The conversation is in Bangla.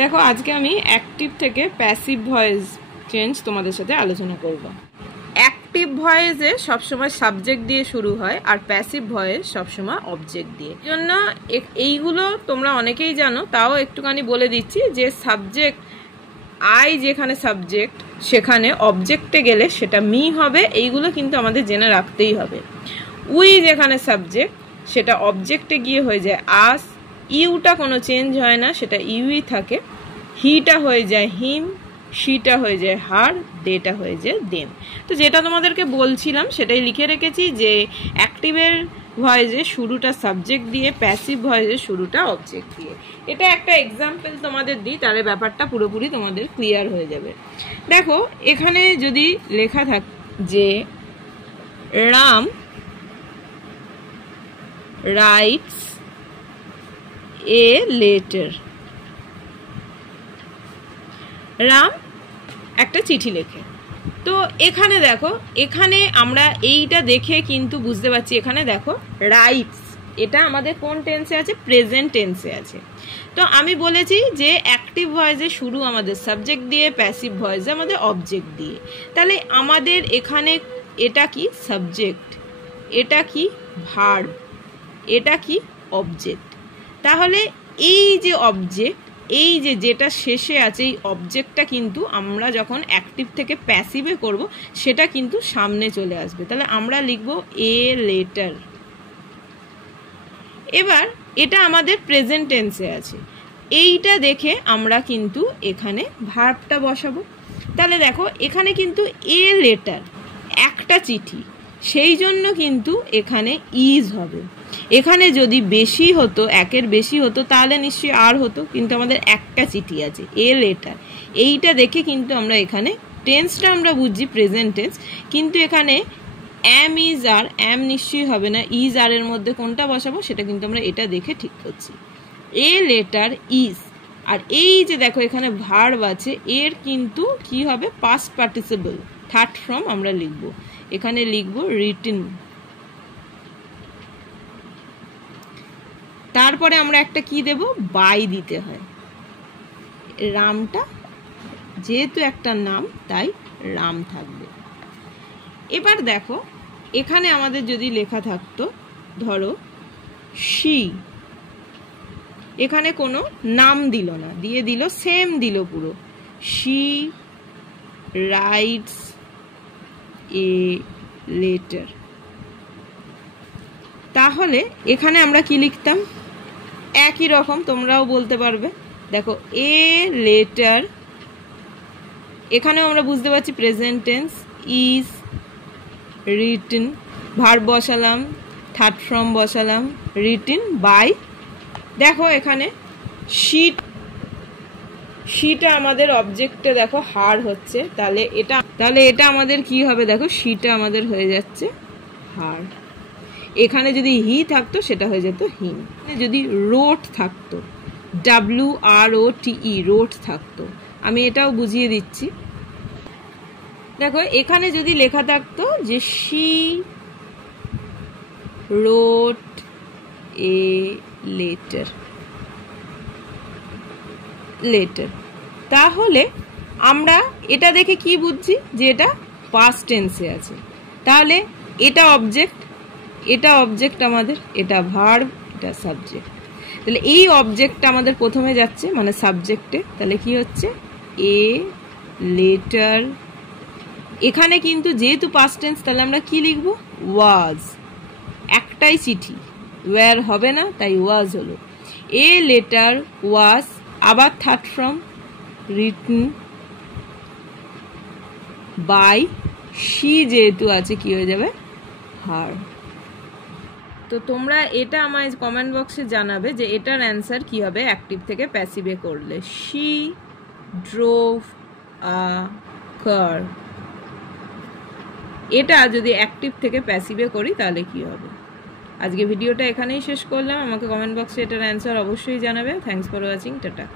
দেখো আজকে আমি অ্যাক্টিভ থেকে প্যাসিভ ভয়েস চেঞ্জ তোমাদের সাথে আলোচনা করব। অ্যাক্টিভ ভয়েসে সবসময় সাবজেক্ট দিয়ে শুরু হয় আর প্যাসিভ ভয়েস সবসময় অবজেক্ট দিয়ে। জন্য এইগুলো তোমরা অনেকেই জানো, তাও একটুখানি বলে দিচ্ছি যে সাবজেক্ট আই যেখানে সাবজেক্ট সেখানে অবজেক্টে গেলে সেটা মি হবে, এইগুলো কিন্তু আমাদের জেনে রাখতেই হবে। উই যেখানে সাবজেক্ট সেটা অবজেক্টে গিয়ে হয়ে যায় আস, ইউটা কোনো চেঞ্জ হয় না, সেটা ইউই থাকে। হিটা হয়ে যায় হিম, শিটা হয়ে যায় হার, দেটা হয়ে যায় দেম। তো যেটা তোমাদেরকে বলছিলাম সেটাই লিখে রেখেছি যে অ্যাক্টিভের ভয়েসে শুরুটা সাবজেক্ট দিয়ে, প্যাসিভ ভয়েসে শুরুটা অবজেক্ট দিয়ে। এটা একটা এক্সাম্পল তোমাদের দিই, তাহলে ব্যাপারটা পুরোপুরি তোমাদের ক্লিয়ার হয়ে যাবে। দেখো এখানে যদি লেখা থাক যে Ram rights a letter, Ram একটা চিঠি লেখে। তো এখানে দেখো, এখানে আমরা এইটা দেখে কিন্তু বুঝতে পারছি, এখানে দেখো রাইটস, এটা আমাদের কোন টেন্সে আছে? প্রেজেন্ট টেন্সে আছে। তো আমি বলেছি যে অ্যাক্টিভ ভয়েসে শুরু আমাদের সাবজেক্ট দিয়ে, প্যাসিভ ভয়েসে আমাদের অবজেক্ট দিয়ে। তাহলে আমাদের এখানে এটা কি? সাবজেক্ট, এটা কি? ভার্ব, এটা কি? অবজেক্ট। তাহলে এই যে অবজেক্ট, এই যে যেটা শেষে আছে এই অবজেক্টটা কিন্তু আমরা যখন অ্যাক্টিভ থেকে প্যাসিভে করব সেটা কিন্তু সামনে চলে আসবে। তাহলে আমরা লিখব এ লেটার। এবার এটা আমাদের প্রেজেন্ট টেন্সে আছে, এইটা দেখে আমরা কিন্তু এখানে ভার্বটা বসাবো। তাহলে দেখো এখানে কিন্তু এ লেটার, একটা চিঠি, সেই জন্য কিন্তু এখানে ইজ হবে। এখানে যদি বেশি হতো, একের বেশি হতো, তাহলে নিশ্চয়ই আর হতো, কিন্তু আমাদের একটা চিঠি আছে, এ লেটার। এইটা দেখে কিন্তু আমরা এখানে টেন্সটা আমরা বুঝছি প্রেজেন্ট টেন্স, কিন্তু এখানে অ্যাম ইজ আর, অ্যাম নিশ্চয়ই হবে না, ইজ আর এর মধ্যে কোনটা বসাবো সেটা কিন্তু আমরা এটা দেখে ঠিক করছি। এ লেটার ইজ, আর এই যে দেখো এখানে ভার্ব আছে, এর কিন্তু কি হবে? পাস্ট পার্টিসিপল, থার্ড ফর্ম আমরা লিখব। এখানে লিখব রিটেন। তারপরে আমরা একটা কি দেব? বাই দিতে হয়। রামটা যেহেতু একটা নাম তাই রাম থাকবে। এবার দেখো এখানে আমাদের যদি লেখা থাকতো ধরো শি, এখানে কোনো নাম দিল না, দিয়ে দিল সেম দিল পুরো, শি রাইটস এ লেটার। তাহলে এখানে আমরা কি লিখতাম? একই রকম তোমরাও বলতে পারবে। দেখো এ লেটার, এখানেও আমরা বুঝতে পারছি present tense, is written, verb বসালাম, থার্ড ফর্ম বসালাম, রিটেন বাই। দেখো এখানে শিটা আমাদের অবজেক্টে দেখো হার হচ্ছে, তাহলে এটা আমাদের কি হবে? দেখো শিটা আমাদের হয়ে যাচ্ছে হার। এখানে যদি হি থাকতো সেটা হয়ে যেত হিম। যদি রোট থাকতো, WROTE, রোট থাকতো, আমি এটাও বুঝিয়ে দিচ্ছি। দেখো এখানে যদি লেখা থাকতো যে শি রোট এ লেটার, তাহলে আমরা এটা দেখে কি বুঝছি? যে এটা পাস্ট টেন্সে আছে। তাহলে এটা অবজেক্ট, এটা অবজেক্ট আমাদের, এটা ভার্ব, এটা সাবজেক্ট। তাহলে এই অবজেক্টটা আমাদের প্রথমে যাচ্ছে মানে সাবজেক্টে, তাহলে কি হচ্ছে? A letter. এখানে কিন্তু যেহেতু পাস্ট টেন্স তাহলে আমরা কি লিখব? ওয়াজ, একটাই চিঠি, ওয়ার হবে না, তাই ওয়াজ হলো। এ লেটার ওয়াজ, আবার third form written by, she যেহেতু আছে কি হয়ে যাবে? হার। তো তোমরা এটা আমায় কমেন্ট বক্সে জানাবে যে এটার অ্যান্সার কি হবে অ্যাক্টিভ থেকে প্যাসিভে করলে। শি ড্রোভ আ কার, এটা যদি অ্যাক্টিভ থেকে প্যাসিভে করি তাহলে কি হবে? আজকে ভিডিওটা এখানেই শেষ করলাম। আমাকে কমেন্ট বক্সে এটার অ্যান্সার অবশ্যই জানাবে। Thanks for watching, tata.